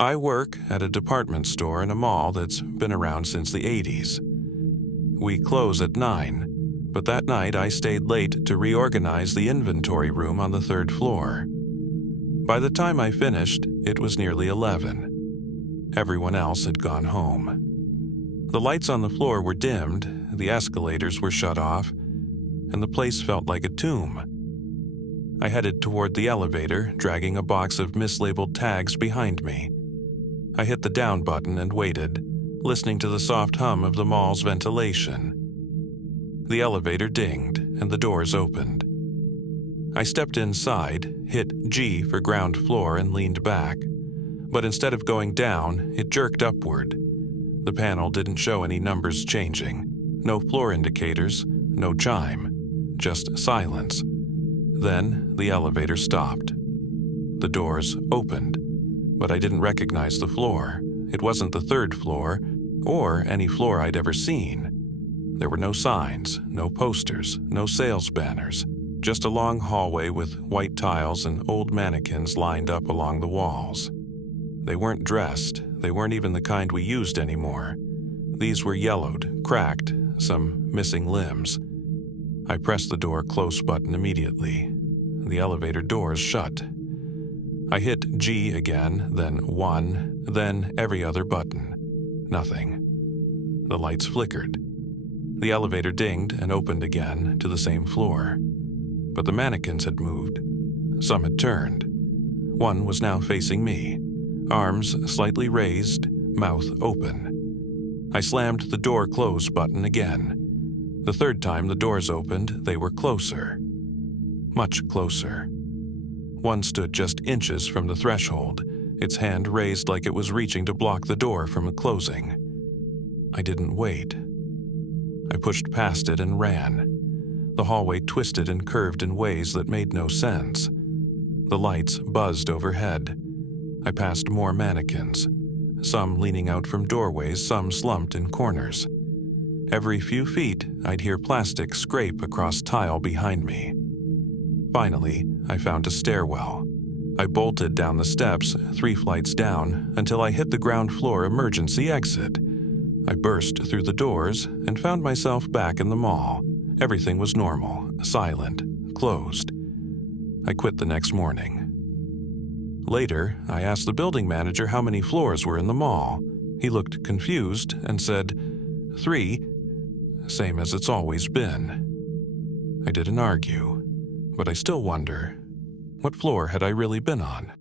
I work at a department store in a mall that's been around since the 80s. We close at 9, but that night I stayed late to reorganize the inventory room on the third floor. By the time I finished, it was nearly 11. Everyone else had gone home. The lights on the floor were dimmed, the escalators were shut off, and the place felt like a tomb. I headed toward the elevator, dragging a box of mislabeled tags behind me. I hit the down button and waited, listening to the soft hum of the mall's ventilation. The elevator dinged, and the doors opened. I stepped inside, hit G for ground floor, and leaned back. But instead of going down, it jerked upward. The panel didn't show any numbers changing. No floor indicators, no chime, just silence. Then the elevator stopped. The doors opened, but I didn't recognize the floor. It wasn't the third floor, or any floor I'd ever seen. There were no signs, no posters, no sales banners, just a long hallway with white tiles and old mannequins lined up along the walls. They weren't dressed, they weren't even the kind we used anymore. These were yellowed, cracked, some missing limbs. I pressed the door close button immediately. The elevator doors shut. I hit G again, then 1, then every other button. Nothing. The lights flickered. The elevator dinged and opened again to the same floor. But the mannequins had moved. Some had turned. One was now facing me, arms slightly raised, mouth open. I slammed the door close button again. The third time the doors opened, they were closer. Much closer. One stood just inches from the threshold, its hand raised like it was reaching to block the door from closing. I didn't wait. I pushed past it and ran. The hallway twisted and curved in ways that made no sense. The lights buzzed overhead. I passed more mannequins, some leaning out from doorways, some slumped in corners. Every few feet, I'd hear plastic scrape across tile behind me. Finally, I found a stairwell. I bolted down the steps, 3 flights down, until I hit the ground floor emergency exit. I burst through the doors and found myself back in the mall. Everything was normal, silent, closed. I quit the next morning. Later, I asked the building manager how many floors were in the mall. He looked confused and said, 3, same as it's always been. I didn't argue, but I still wonder, what floor had I really been on?